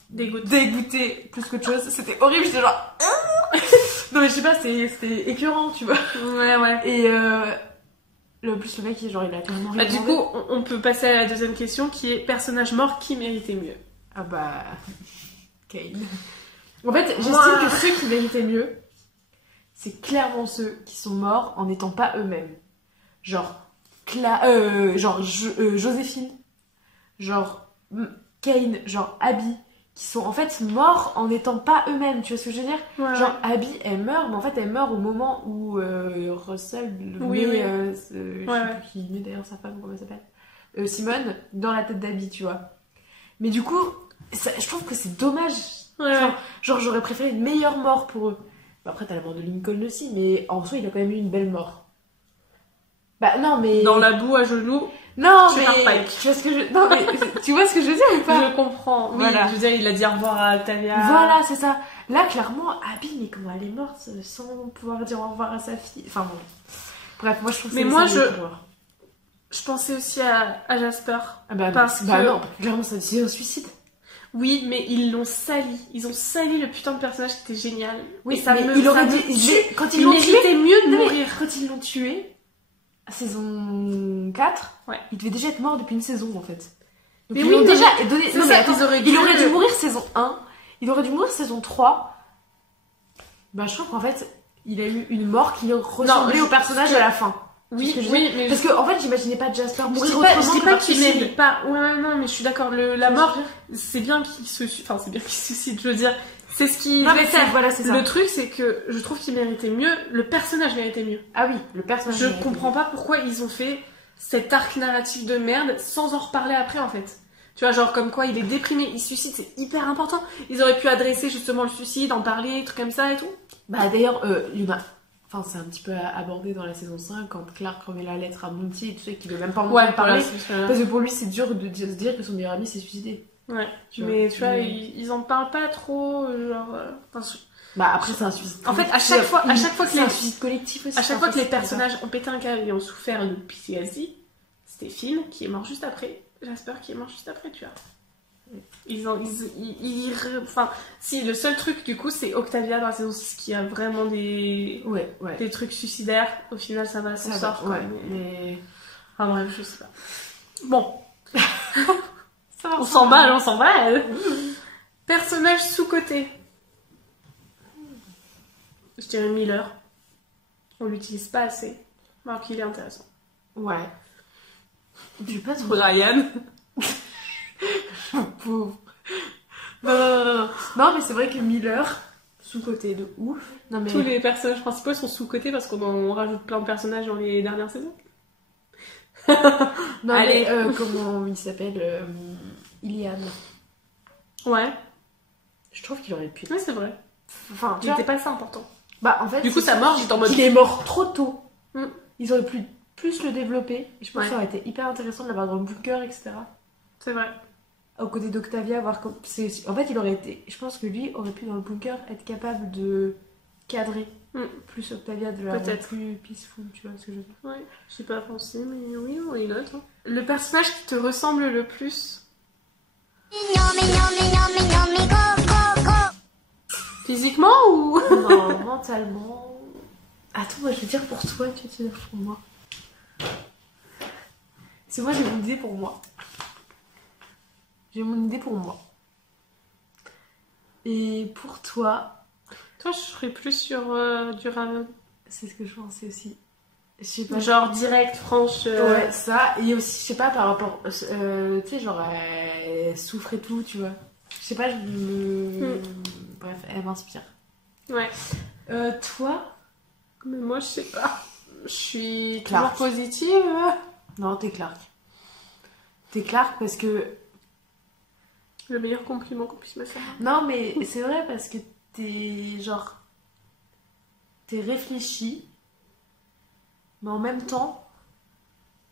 dégoûtait plus qu'autre chose. C'était horrible, j'étais genre... Non, mais je sais pas, c'était écœurant, tu vois. Ouais. Et... En plus, le mec, genre, il a carrément rien Bah, du demandé. coup, on peut passer à la deuxième question qui est personnage mort qui méritait mieux. Ah bah... Kane. En fait, j'estime Moi- que ceux qui méritaient mieux, c'est clairement ceux qui sont morts en n'étant pas eux-mêmes. Genre... Joséphine. Genre... Kane. Genre Abby. Qui sont en fait morts en n'étant pas eux-mêmes. Tu vois ce que je veux dire? Ouais. Genre Abby, elle meurt, mais en fait elle meurt au moment où Russell Oui, met... oui. je sais Ouais. plus qui met d'ailleurs sa femme, comment elle s'appelle? Simone, dans la tête d'Abby, tu vois. Mais du coup, je trouve que c'est dommage. Ouais. Enfin, genre j'aurais préféré une meilleure mort pour eux. Bah, après t'as la mort de Lincoln aussi, mais en soi il a quand même eu une belle mort. Bah non mais... Dans la boue à genoux, Non tu mais... pars Pike. Tu vois ce que je... Non mais... tu vois ce que je veux dire ou pas? je comprends. Oui, Voilà. je veux dire, il a dit au revoir à Octavia. Voilà, c'est ça. Là, clairement, Abby, mais comment elle est morte sans pouvoir dire au revoir à sa fille. Enfin bon. Bref, moi je trouve que Mais c'est moi, les scènes les plus horreurs. Je pensais aussi à Jasper. Ah bah, Parce bah que- non, clairement c'est un suicide. Oui, mais ils l'ont sali. Ils ont sali le putain de personnage qui était génial. Oui, Et ça mais me, il ça aurait me dû... tue. Quand ils Il l'ont tué... méritait mieux de Non, mais mourir. quand ils l'ont tué, à saison 4, Ouais. il devait déjà être mort depuis une saison en fait. Donc Mais ils oui, lui ont mais déjà donné... c'est Non, mais ça, attends, ils auraient il aurait dû- dû mourir saison 1, il aurait dû mourir saison 3. Bah je trouve qu'en fait, il a eu une mort qui ressemblait je- au personnage à la fin. Oui, C'est ce que je oui, dis. mais Parce que en fait, j'imaginais pas Jasper je mourir dis pas, autrement je dis que pas par qu'il suicide. mérite pas. Ouais, non, mais je suis d'accord. La Tu vois mort, ce que je veux dire c'est bien qu'il se, enfin, c'est bien qu'il se suicide. Je veux dire, c'est ce qui. Non mais voilà, c'est ça. Le truc, c'est que je trouve qu'il méritait mieux. Le personnage méritait mieux. Ah oui, le personnage. Je méritait comprends pas pourquoi ils ont fait cet arc narratif de merde sans en reparler après en fait. Tu vois, genre comme quoi il est déprimé, il se suicide, c'est hyper important. Ils auraient pu adresser justement le suicide, en parler, trucs comme ça et tout. Bah d'ailleurs, il y en a... Enfin, c'est un petit peu abordé dans la saison 5 quand Clark remet la lettre à Monty et tout ça, qu'il veut même pas en parler. Parce que pour lui, c'est dur de se dire que son meilleur ami s'est suicidé. Ouais, Tu vois. mais tu vois, Mais- ils en parlent pas trop, genre... enfin, Bah après, c'est un suicide. En fait, à chaque fois que c'est un les... suicide collectif aussi. À chaque fois que les Enfin, c'est personnages ont pété un câble et ont souffert de PTSD, c'était Finn qui est mort juste après, Jasper qui est mort juste après, tu vois. Enfin, si, le seul truc du coup, c'est Octavia dans la saison 6 qui a vraiment des Ouais. des trucs suicidaires. Au final, ça va, ça Ça sort. va, quoi, ouais. mais... Mais... Enfin bref, je sais pas. Bon, Ça va, on s'emballe. Personnage sous-côté. Je dirais Miller. On l'utilise pas assez, alors qu'il est intéressant. Ouais. Je vais pas trop... Brian. Pauvre. Non. Non, mais c'est vrai que Miller, sous-côté de ouf. Non, mais... Tous les personnages principaux sont sous-cotés parce qu'on rajoute plein de personnages dans les dernières saisons. Non, Allez. mais comment il s'appelle Ilian. Ouais, Je trouve qu'il aurait pu... ouais c'est vrai. Enfin, tu Il vois... était pas ça important. Bah, en fait... Du coup, c'est sa mort, j'étais en mode... Il est mort trop tôt. Mm. Ils auraient pu plus le développer. Et je pense Ouais. que ça aurait été hyper intéressant de l'avoir dans le bunker, etc. C'est vrai. Aux côtés d'Octavia, voir comme... En fait, il aurait été... Je pense que lui aurait pu, dans le bunker, être capable de cadrer Mm. plus Octavia, de la rendre Peut-être. plus peaceful, tu vois ce que je veux dire. Ouais, j'ai pas pensé, mais oui, on les note. Hein. Le personnage qui te ressemble le plus physiquement ou... Non, mentalement... Attends, moi je vais dire pour toi, tu vas dire pour moi. C'est moi, j'ai mon idée pour moi. J'ai mon idée pour moi. Et pour toi, Toi, je serais plus sur du Raven. c'est ce que je pensais aussi. Je sais pas. Genre direct, franche... Ouais, ça. Et aussi, je sais pas, par rapport... tu sais, genre, elle souffre et tout, tu vois. Je sais pas, je me... Bref, elle m'inspire. Ouais. Toi? Mais moi, je sais pas. Je suis Clark. toujours positive. Non, t'es Clark. T'es Clark parce que... Le meilleur compliment qu'on puisse me faire. Non, mais c'est vrai parce que t'es genre... T'es réfléchi, mais en même temps,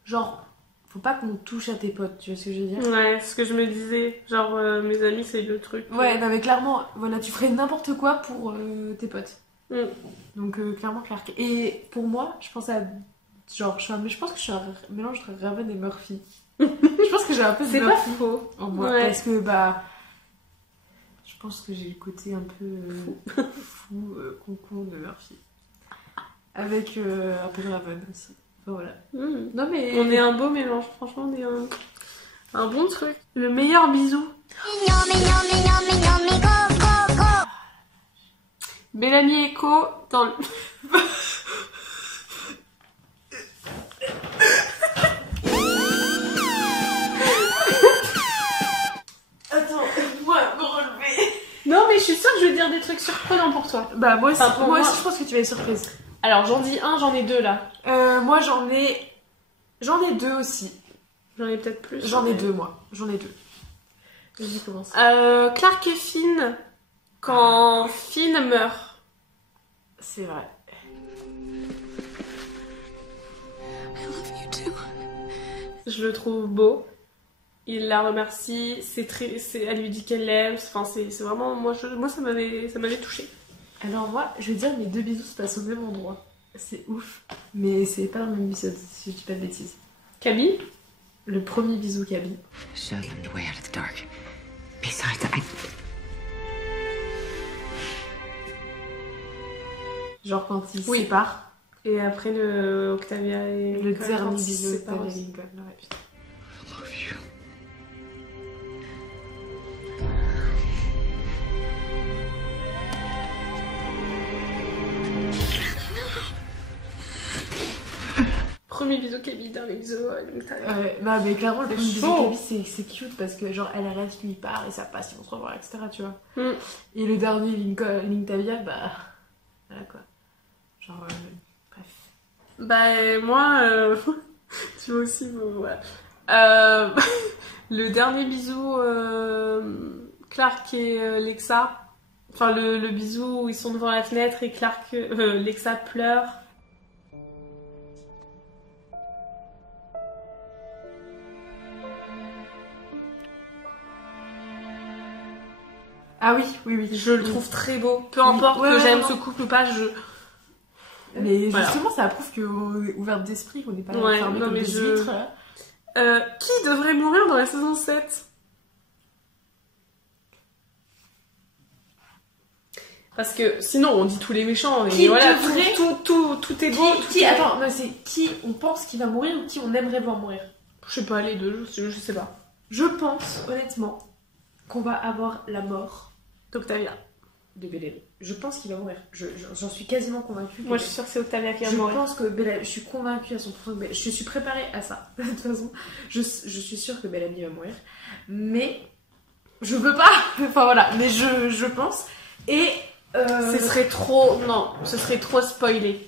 genre, faut pas qu'on touche à tes potes, tu vois ce que je veux dire? Ouais, c'est ce que je me disais. Genre, mes amis, c'est le truc. Ouais, non mais clairement, voilà, tu ferais n'importe quoi pour tes potes. Mm. Donc clairement Clark. Et pour moi, je pense à... Genre, je pense que je suis un mélange entre Raven et Murphy. Je pense que j'ai un peu de C'est pas Murphy faux. en moi. Ouais. Parce que, bah... Je pense que j'ai le côté un peu fou, concon de Murphy. Avec un peu de Raven aussi. Enfin, voilà. Mm. Non mais... On est un beau mélange, franchement, on est un bon truc. Le meilleur bisou. Bellamy Echo dans le... Attends, moi, me relever. Non, mais je suis sûre que je vais dire des trucs surprenants pour toi. Bah moi aussi, Enfin, pour moi moi- aussi je pense que tu vas être surprise. Alors, j'en dis un, j'en ai deux là. Moi j'en ai deux aussi. J'en ai peut-être plus. J'en ai mais- deux moi. J'en ai deux. Vas-y, commence. Clark et Finn, quand Finn meurt. C'est vrai. Je le trouve beau. Il la remercie, elle lui dit qu'elle l'aime. Enfin, c'est vraiment... Moi, ça m'avait touchée. Alors moi, je vais dire mes deux bisous se passent au même endroit. C'est ouf. Mais c'est pas dans le même épisode, si je dis pas de bêtises. Camille. Le premier bisou Camille. Show them the way out of the dark. Besides, I... Genre quand ils se Oui. séparent. Et après le Octavia et Le Lincoln, dernier quand ils se bisou séparent de aussi. Lincoln. Ouais, putain. I love you. Premier bisou Camille, dernier bisou Lincoln. Bah, mais clairement, le C'est premier bisou chaud. Camille, c'est cute parce que, genre, elle reste, lui part et ça passe, ils vont se revoir, etc. Tu vois. Mm. Et le dernier, Linktavia, bah. Voilà quoi. Genre, bref. Bah moi, tu vois aussi, bon, voilà. Le dernier bisou, Clark et Lexa. Enfin, le bisou où ils sont devant la fenêtre et Lexa pleure. Ah oui, oui, oui. Je le trouve très beau. Peu importe Ouais, que ouais, j'aime ouais. ce couple ou pas, Mais Voilà. justement, ça prouve qu'on est ouverte d'esprit, qu'on n'est pas Ouais, fermé non, comme mais des je- huîtres. Là. Qui devrait mourir dans la saison 7? Parce que sinon on dit tous les méchants et Qui voilà, devrait- tout est beau. tout est- Attends, mais c'est qui on pense qu'il va mourir ou qui on aimerait voir mourir? Je sais pas, les deux, je sais pas. Je pense, honnêtement, qu'on va avoir la mort Octavia. de Bellamy. Je pense qu'il va mourir. J'en suis quasiment convaincue. Moi je suis sûre que c'est Octavia qui va Je mourir. pense que Bellamy, je suis convaincue à 100%. Mais je suis préparée à ça. De toute façon, je suis sûre que Bellamy va mourir. Mais je veux pas. Enfin voilà, mais je pense. Et Ce serait trop. Non, ce serait trop spoilé.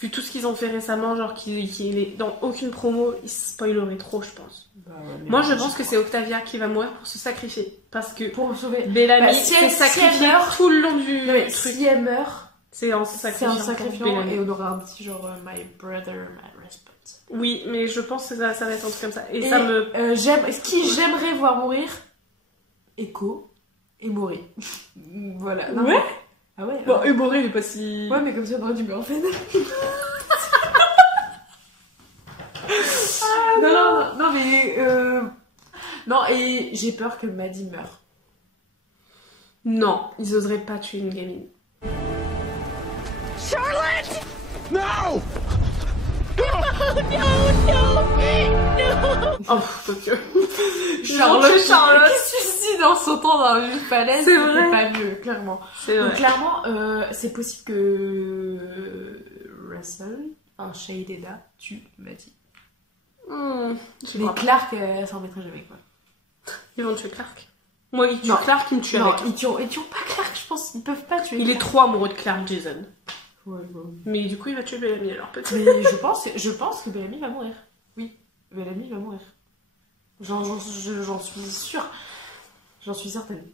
Vu tout ce qu'ils ont fait récemment, genre qu'il est dans aucune promo, ils spoileraient trop, je pense. bah ouais, mais Moi je bon, pense que c'est Octavia qui va mourir pour se sacrifier. Parce que pour sauver. Bellamy Bah, si s'est elle sacrifié meurt- tout le long du Non, mais truc. si elle meurt, C'est en se c'est sacrifiant. en pour sacrifiant Bellamy. et on aura un petit genre my brother, my response. Oui, mais je pense que ça va être un truc comme ça. Et, Et ça me. j'aimerais voir mourir Echo et Maury. Voilà. Non, Ouais. Ah ouais. Bon, Eboré, il est pas si. Ouais, mais comme ça on aurait du beurre en fait. Non, mais non, et j'ai peur que Maddie meure. Non, ils oseraient pas tuer une gamine. No! Oh, fuck you. Charlotte Charlotte. qui se suicide en sautant dans une falaise, C'est vrai. pas mieux, clairement. C'est Donc vrai. clairement, c'est possible que Russell, un Shade et là, tue Maddie. Je Mais crois pas. Clark, elle s'en remettrait jamais quoi. Ils vont tuer Clark. Moi, ils tuent Non. Clark, ils me tuent Non, avec. ils tuent pas Clark, je pense. Ils peuvent pas tuer Il est Clark. trop amoureux de Clark, Jason. Ouais, ouais. Mais du coup, il va tuer Bellamy alors peut-être. Mais je pense que Bellamy va mourir. Oui, Bellamy va mourir. J'en suis sûre. J'en suis certaine.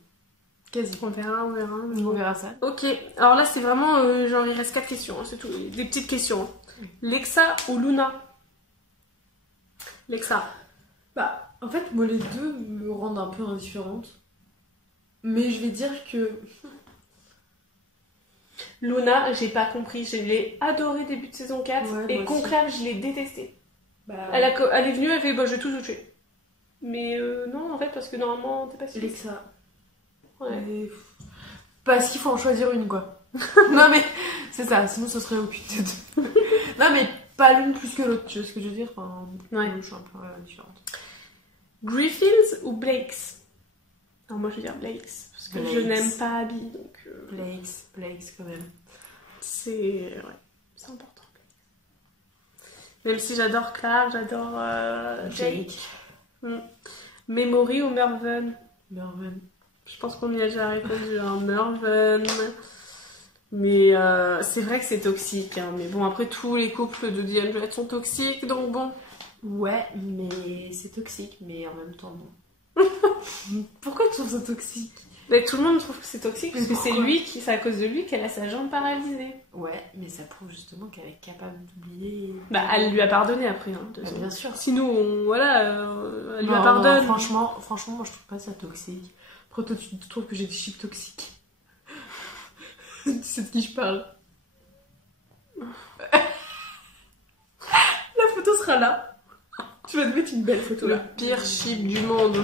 Quasi. On verra. On verra ça. Ok, alors là, c'est vraiment. Genre, il reste 4 questions, hein, c'est tout. Des petites questions. hein. Lexa ou Luna? Lexa. Bah, en fait, moi, les deux me rendent un peu indifférente. Mais je vais dire que... Luna, j'ai pas compris. Je l'ai adorée début de saison 4. Ouais, et moi aussi. Conclave, je l'ai détestée. Bah, Elle est venue, elle fait bah, je vais tous vous tuer. Mais non, en fait, parce que normalement, t'es pas sûre. Lexa. Ouais. Mais- Parce qu'il faut en choisir une, quoi. Non, mais c'est ça. Sinon, ce serait aucune des deux. Non, mais pas l'une plus que l'autre. Tu vois ce que je veux dire? Enfin, Ouais. je suis un peu différente. Griffins ou Blakes? Alors moi, je vais dire Blakes. Parce que je Blakes. n'aime pas Abby, donc Blakes, quand même. c'est... Ouais, c'est important. Même si j'adore Clark, j'adore Jake. Memory ou Mervyn? Mervyn. Je pense qu'on y a déjà répondu, hein. Mervyn. Mais c'est vrai que c'est toxique, hein. Mais bon, après, tous les couples de The 100 sont toxiques, donc bon. Ouais, mais c'est toxique, mais en même temps, non. Pourquoi tu trouves ça toxique? Mais tout le monde trouve que c'est toxique, parce que c'est Pourquoi lui qui, c'est à cause de lui qu'elle a sa jambe paralysée. Ouais, mais ça prouve justement qu'elle est capable d'oublier. Bah, elle lui a pardonné après, hein, de toute Bah, façon. bien sûr. Si nous, voilà, elle lui Non, a pardonné. non, franchement, moi je trouve pas ça toxique. Après, toi, tu trouves que j'ai des chips toxiques. Tu sais de qui je parle? photo sera là. Tu vas te mettre une belle photo Le là. pire chip du monde.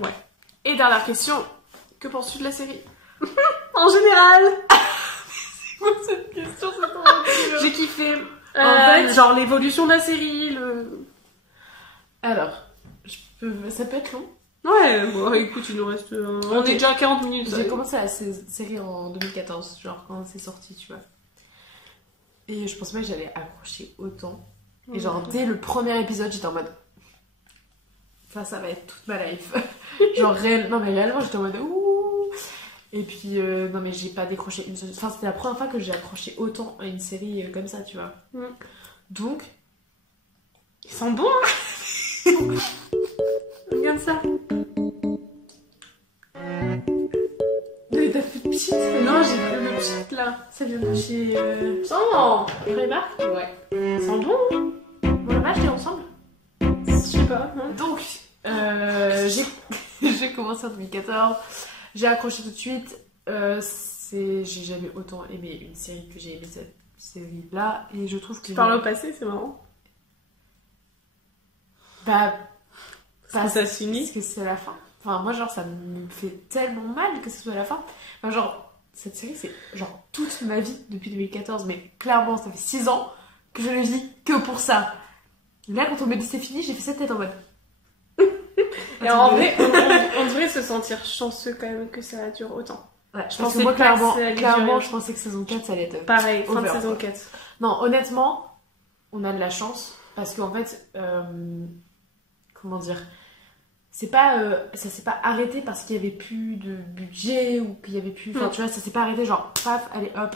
Ouais. Et dernière question, que penses-tu de la série? En général. C'est quoi cette question? C'est trop drôle. J'ai kiffé. En fait, genre l'évolution de la série, Alors, ça peut être long. Ouais, bon, écoute, il nous reste... On est déjà à 40 minutes. J'ai commencé la série en 2014, genre quand c'est sorti, tu vois. Et je pensais pas que j'allais accrocher autant. Et genre, dès le premier épisode, j'étais en mode... Ça va être toute ma life. Genre, non mais réellement, j'étais en mode... Ouh. Et puis, non mais j'ai pas décroché une seule... Enfin, c'était la première fois que j'ai accroché autant à une série comme ça, tu vois. Donc... Ils sont bons, hein. Regarde ça. T'as fait de pchit? Non, j'ai fait le pchit là. Ça vient de chez... Oh, Primark? ouais. Ils sont bons. On l'a pas acheté ensemble? Je sais pas. Hein. Donc, j'ai commencé en 2014. J'ai accroché tout de suite. J'ai jamais autant aimé une série que j'ai aimé cette série-là. Et je trouve que... Tu parles au passé, c'est marrant. Bah... Parce que ça se finit. Parce que c'est la fin. Enfin, moi, genre, ça me fait tellement mal que ce soit la fin. Enfin, genre, cette série, c'est genre toute ma vie depuis 2014. Mais clairement, ça fait 6 ans que je ne vis que pour ça. Là, quand on me dit c'est fini, j'ai fait cette tête en mode... Et en vrai, on devrait se sentir chanceux quand même que ça dure autant. Ouais, Je parce pensais que moi, pas que clairement, ça allait durer. je pensais que saison 4, ça allait être... Pareil, fin de over, saison quoi. 4. Non, honnêtement, on a de la chance. Parce qu'en fait, comment dire, c'est pas, ça s'est pas arrêté parce qu'il y avait plus de budget ou qu'il y avait plus... Enfin, tu vois, ça s'est pas arrêté genre, paf, allez, hop.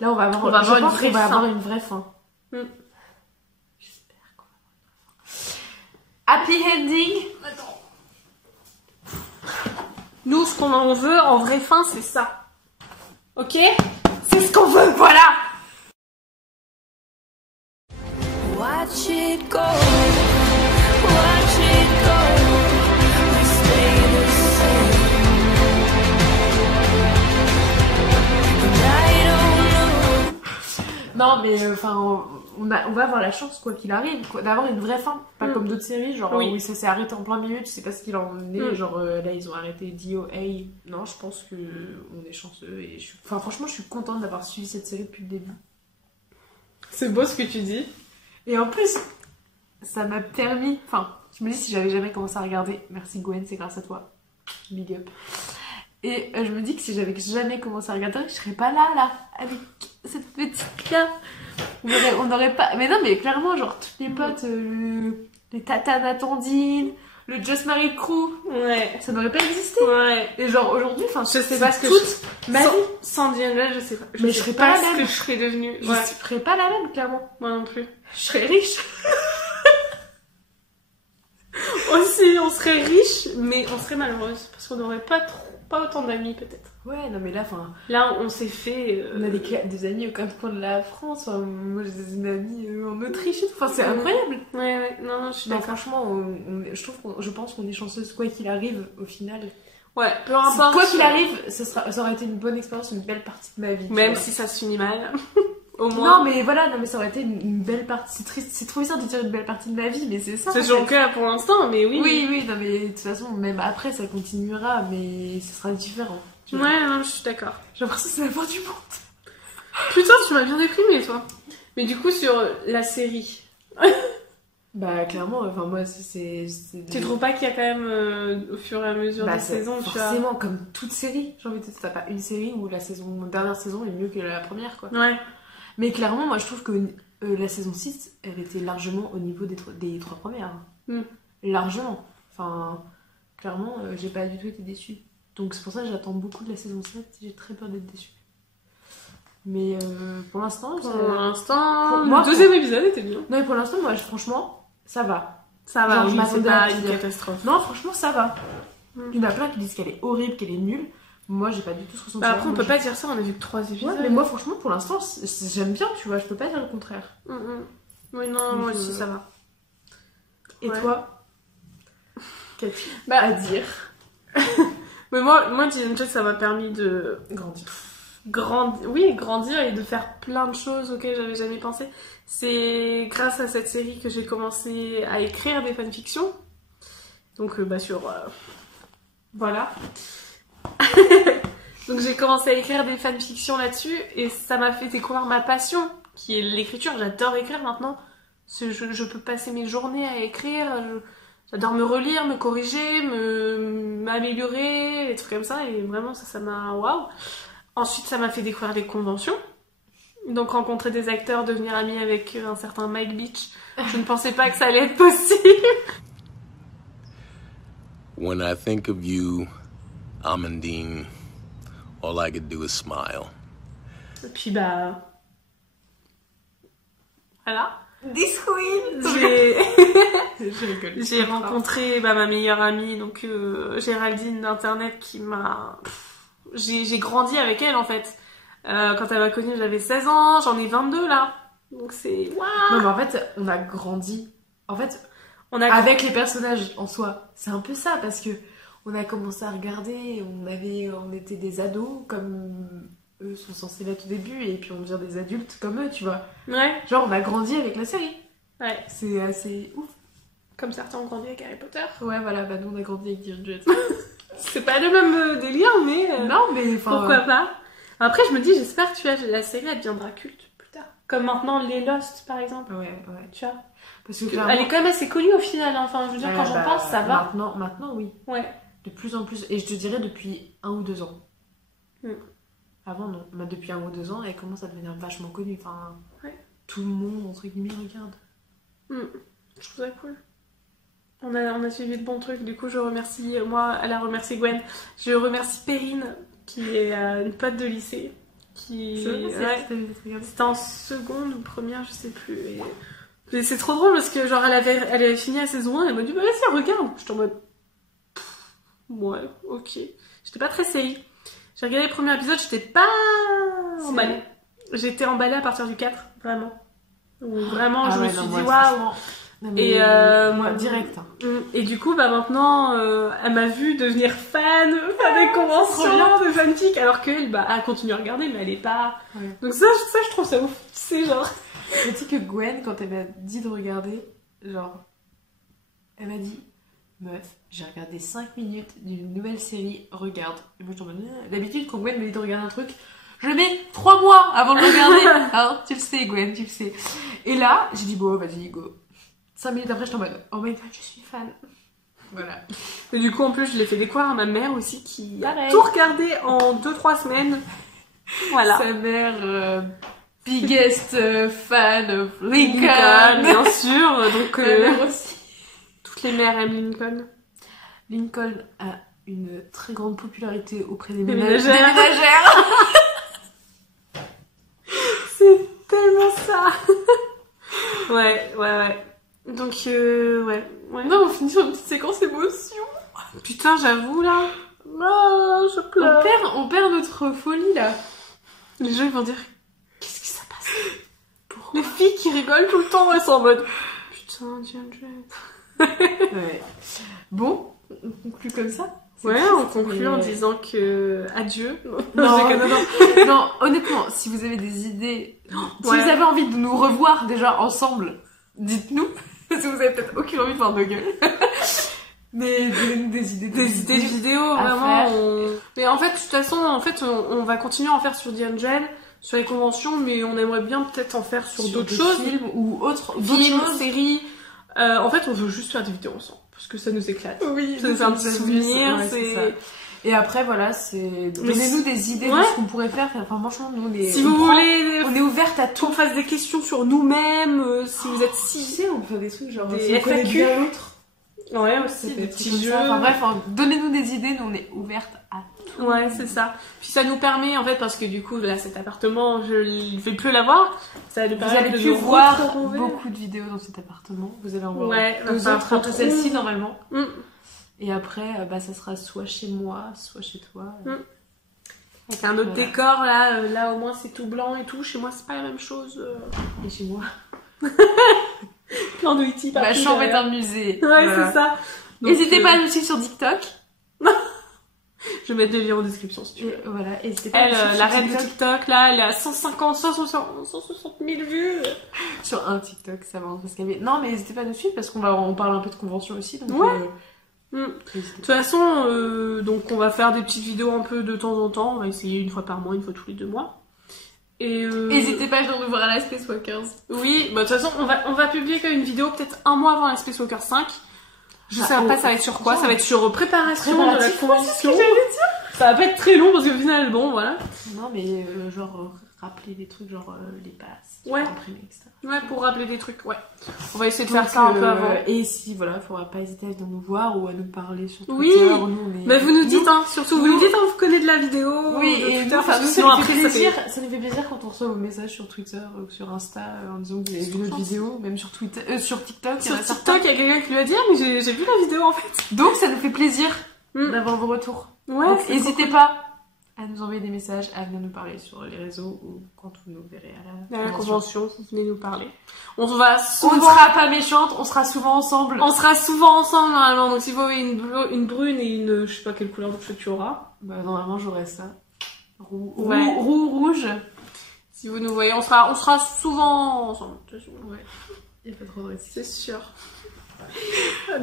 Là, on va avoir, avoir une vraie fin. avoir une vraie fin. Mm. J'espère qu'on va avoir une vraie fin. Happy ending. Nous, ce qu'on en veut en vraie fin, c'est ça. Ok? C'est ce qu'on veut, voilà. Watch it go, watch it go. We stay the same. And I don't know. Non, mais enfin, on va avoir la chance, quoi qu'il arrive, d'avoir une vraie fin. Pas comme d'autres séries, genre Oui. oui, ça s'est arrêté en plein milieu, tu sais pas ce qu'il en est. Mm. Genre là, ils ont arrêté DOA. Non, je pense que on est chanceux. Et enfin, franchement, je suis contente d'avoir suivi cette série depuis le début. C'est beau ce que tu dis. Et en plus, ça m'a permis. Enfin, je me dis, si j'avais jamais commencé à regarder, merci Gwen, c'est grâce à toi. Big up. Et je me dis que si j'avais jamais commencé à regarder, je serais pas là, avec cette petite-là. On n'aurait pas. Mais non, mais clairement, genre, toutes les potes, les Tata Natandine, le Just Married Crew, Ouais. ça n'aurait pas existé. Ouais. Et genre, aujourd'hui, enfin, Je sais pas ce que toute ma vie. Sans Diana, je sais pas. Mais je serais pas la ce même. que je serais devenue. Je Ouais. serais pas la même, clairement. Moi non plus. Je serais riche. Aussi, on serait riche, mais on serait malheureuse. Parce qu'on n'aurait pas autant d'amis, peut-être. Ouais, non, mais là, enfin. Là, on s'est fait... On a des amis au quatre coins de la France. Enfin, moi, j'ai une amie en Autriche et tout. Enfin, c'est incroyable. Ouais, non, je suis Non, d'accord. franchement, je pense qu'on est chanceuse, quoi qu'il arrive, au final. Ouais, peu importe. Quoi qu'il arrive, ça aurait été une bonne expérience, une belle partie de ma vie. tu Même vois. si ça se finit mal. Au moins. Non, mais voilà, ça aurait été une belle partie. C'est triste, c'est trop bizarre de dire une belle partie de ma vie, mais c'est ça. C'est en toujours fait. le cas pour l'instant, mais oui. Oui, non, mais de toute façon, même après, ça continuera, mais ce sera différent. tu vois. Ouais, non, je suis d'accord. J'ai l'impression que c'est la fin du monde. Putain, tu m'as bien déprimée, toi. Mais du coup, sur la série, Bah, clairement, enfin, moi, c'est tu trouves pas qu'il y a quand même, au fur et à mesure Bah, des saisons, tu vois... forcément, comme toute série, j'ai envie de dire, t'as pas une série où la dernière saison est mieux que la première, quoi. Ouais. Mais clairement, moi, je trouve que la saison 6, elle était largement au niveau des 3 premières. Mm. Largement. Enfin, clairement, j'ai pas du tout été déçue. Donc c'est pour ça que j'attends beaucoup de la saison 7, j'ai très peur d'être déçue. Mais pour l'instant... Pour l'instant, Pour moi, le deuxième épisode était bien. Non, mais pour l'instant, moi, franchement, ça va. Ça va, Genre, je oui, c'est m'attendais à pas une pire. catastrophe. Non, franchement, ça va. Mm. Il y en a plein qui disent qu'elle est horrible, qu'elle est nulle. Moi, j'ai pas du tout ce ressenti. Bah après, on Moi, peut j'ai- pas dire ça, on a vu que 3 épisodes. Ouais, mais moi, franchement, pour l'instant, j'aime bien, tu vois, je peux pas dire le contraire. Oui, non, moi aussi, ça va. Et Ouais. toi, qu'as-tu Bah, à dire? mais moi, Disney Channel, ça m'a permis de Grandir. grandir et de faire plein de choses auxquelles j'avais jamais pensé. C'est grâce à cette série que j'ai commencé à écrire des fanfictions. Donc voilà. Donc j'ai commencé à écrire des fanfictions là-dessus et ça m'a fait découvrir ma passion qui est l'écriture. J'adore écrire maintenant. Je peux passer mes journées à écrire. J'adore me relire, me corriger, m'améliorer, des trucs comme ça. Et vraiment ça m'a... Waouh. Ensuite ça m'a fait découvrir les conventions. Donc rencontrer des acteurs, devenir amie avec un certain Mike Beach. Je ne pensais pas que ça allait être possible. When I think of you, Amandine, all I could do is smile. Et puis voilà. This queen. J'ai rencontré ma meilleure amie, donc Géraldine d'Internet, qui m'a... J'ai grandi avec elle en fait. Quand elle m'a connue, j'avais 16 ans, j'en ai 22 là. Donc c'est... Waouh. Non mais en fait, on a grandi. En fait, avec les personnages en soi. C'est un peu ça, parce que on a commencé à regarder, on était des ados, comme eux sont censés l'être au début, et puis on devient des adultes comme eux, tu vois. Ouais. Genre, on a grandi avec la série. Ouais. C'est assez ouf. Comme certains ont grandi avec Harry Potter. Ouais, voilà, nous on a grandi avec Gingerette. C'est pas le même délire, mais... Non, mais... Pourquoi pas. Après, je me dis, j'espère que la série, elle deviendra culte plus tard. Comme maintenant, les Lost, par exemple. Ouais. Tu vois. Parce que elle est quand même assez connue au final, hein. Enfin, je veux dire, quand j'en pense, ça va. Maintenant, oui. Ouais. De plus en plus, et je te dirais depuis 1 ou 2 ans. Avant, non. Mais depuis 1 ou 2 ans, elle commence à devenir vachement connue. Enfin, tout le monde, entre guillemets, regarde. Je trouve ça cool. On a suivi de bons trucs. Du coup, je remercie, elle a remercié Gwen. Je remercie Perrine, qui est une pote de lycée. C'était en seconde ou première, je sais plus. Et c'est trop drôle parce que, genre, elle avait fini la saison 1, elle m'a dit, bah vas-y, regarde. J'étais en mode, ouais, ok. J'étais pas très série. J'ai regardé le premier épisode, j'étais pas emballée. J'étais emballée à partir du 4, vraiment. Vraiment, je me suis dit, waouh. Et moi, direct. Et du coup, maintenant, elle m'a vu devenir fan des conventions de fanfic, alors qu'elle, elle continue à regarder, mais elle est pas... Ouais. Donc ça, je trouve ça ouf. C'est genre... Tu sais que Gwen, quand elle m'a dit de regarder, genre... Elle m'a dit, meuf, j'ai regardé 5 minutes d'une nouvelle série, regarde. Et moi, je t'en dis, d'habitude, quand Gwen me dit de regarder un truc, je mets 3 mois avant de le regarder. Hein, tu le sais, Gwen, tu le sais. Et là, j'ai dit, bon, vas-y, go. 5 minutes après, je suis en mode, oh my god, je suis fan. Voilà. Et du coup, en plus, je l'ai fait découvrir à ma mère aussi, qui a tout regardé en 2-3 semaines. Voilà. Sa mère, biggest fan of Lincoln. Bien sûr. Donc, ma mère aussi. Toutes les mères aiment Lincoln. Lincoln a une très grande popularité auprès des ménagères. C'est tellement ça. Ouais. Donc, ouais. Non, on finit sur une petite séquence émotion. Putain, j'avoue, là. Oh, je pleure. On perd notre folie, là. Les gens, ils vont dire, qu'est-ce qui ça passe? Les filles qui rigolent tout le temps, elles sont en mode, putain, Gingerette. Ouais. Bon, on conclut comme ça. Ouais, on conclut en disant que adieu. Non, honnêtement, si vous avez des idées, si vous avez envie de nous revoir déjà ensemble, dites-nous. Parce que vous avez peut-être aucune envie de voir nos gueules. Mais donnez-nous des idées. Des idées de vidéos, vraiment. Mais en fait, de toute façon, on va continuer à en faire sur The Angel, sur les conventions, mais on aimerait bien peut-être en faire sur d'autres choses. Films ou autres films, séries. En fait, on veut juste faire des vidéos ensemble. Parce que ça nous éclate. Oui, c'est un petit souvenir. C'est ça. Et après, voilà, donnez-nous des idées de ce qu'on pourrait faire. Enfin, franchement, nous, si vous voulez, on est ouverte à tout. Qu'on fasse des questions sur nous-mêmes, si vous êtes Tu sais, on fait des trucs genre des FAQ. Ouais, aussi, des petits jeux. Enfin bref, donnez-nous des idées, nous on est ouverte à tout. Ouais, c'est ça. Puis ça nous permet, en fait, parce que du coup, là, cet appartement, je ne vais plus l'avoir. Ça nous permet de nous voir beaucoup de vidéos dans cet appartement. Vous allez en voir deux autres après celle-ci, normalement. Et après, ça sera soit chez moi, soit chez toi. Avec un autre décor, là au moins c'est tout blanc et tout. Chez moi, c'est pas la même chose. Et chez moi plein de E.T. partout. Ma chambre est un musée. Ouais, voilà. C'est ça. N'hésitez pas à nous suivre sur TikTok. Je vais mettre les liens en description si tu veux. Et voilà, n'hésitez pas Elle, à la reine de TikTok, là, elle a 160 000 vues. sur un TikTok, ça va parce qu'elle est... Non, mais n'hésitez pas à nous suivre parce on parle un peu de convention aussi. Donc, Ouais. De toute façon, donc on va faire des petites vidéos un peu de temps en temps. On va essayer une fois par mois, une fois tous les 2 mois. Et n'hésitez pas à venir nous voir à la Space Walkers. Oui, bah de toute façon, on va publier quand même une vidéo peut-être un mois avant la Space Walker 5. Je sais pas, ça va être sur quoi? Ça va être sur préparation de la convention. Ça va pas être très long parce qu'au final, bon, voilà. Non, mais genre rappeler des trucs, genre les passes, Ouais. imprimer, etc. Ouais, pour rappeler des trucs, ouais. On va essayer de faire ça un peu avant. Et si, voilà, faudra pas hésiter à venir nous voir ou à nous parler sur Twitter. Oui, nous, on est... mais vous nous dites, hein, surtout, vous nous dites, hein, vous connaissez de la vidéo. Oui, de et Twitter, nous, parce que ça sinon nous après, fait ça plaisir. fait... Ça nous fait plaisir quand on reçoit vos messages sur Twitter ou sur Insta en disant que vous avez vu notre vidéo, même sur Twitter, sur TikTok. Sur TikTok, il y a quelqu'un qui lui a dit, ah, mais j'ai vu la vidéo en fait. Donc ça nous fait plaisir d'avoir vos retours. Ouais, donc n'hésitez pas à nous envoyer des messages, à venir nous parler sur les réseaux ou quand vous nous verrez à la convention, vous venez nous parler. On va souvent... On ne sera pas méchante, on sera souvent ensemble. On sera souvent ensemble normalement, donc si vous avez une brune et une, je sais pas quelle couleur de cheveux tu auras. Bah normalement j'aurai ça. Rouge. Si vous nous voyez, on sera souvent ensemble. Ouais. Il y a pas trop de risques. C'est sûr.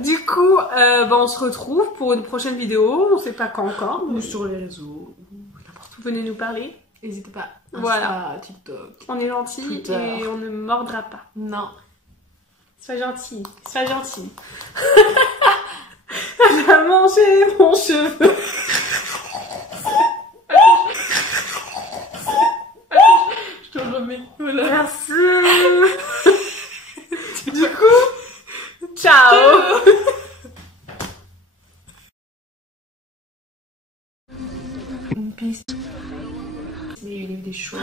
Du coup, on se retrouve pour une prochaine vidéo. On sait pas quand encore. Ou sur les réseaux. N'importe où. Venez nous parler. N'hésitez pas. Insta, Voilà. TikTok. On est gentils Twitter. et on ne mordra pas. Non. Sois gentil. Sois gentil. J'ai mangé mon cheveu. Je te remets. Voilà. Merci. Du coup, ciao. Une piste. Mais il y a des choses.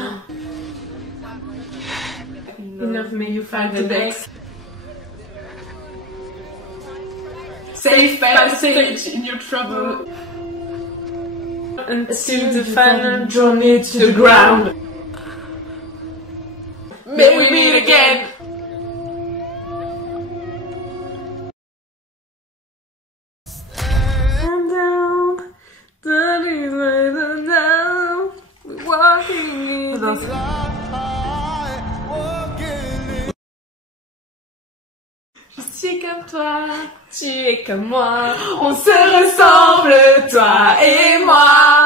In love may you find the best. Safe passage in your trouble. Until the final journey to the ground. May we meet again. And down, down, we're walking in the... Je suis comme toi. Tu es comme moi, on se ressemble, toi et moi.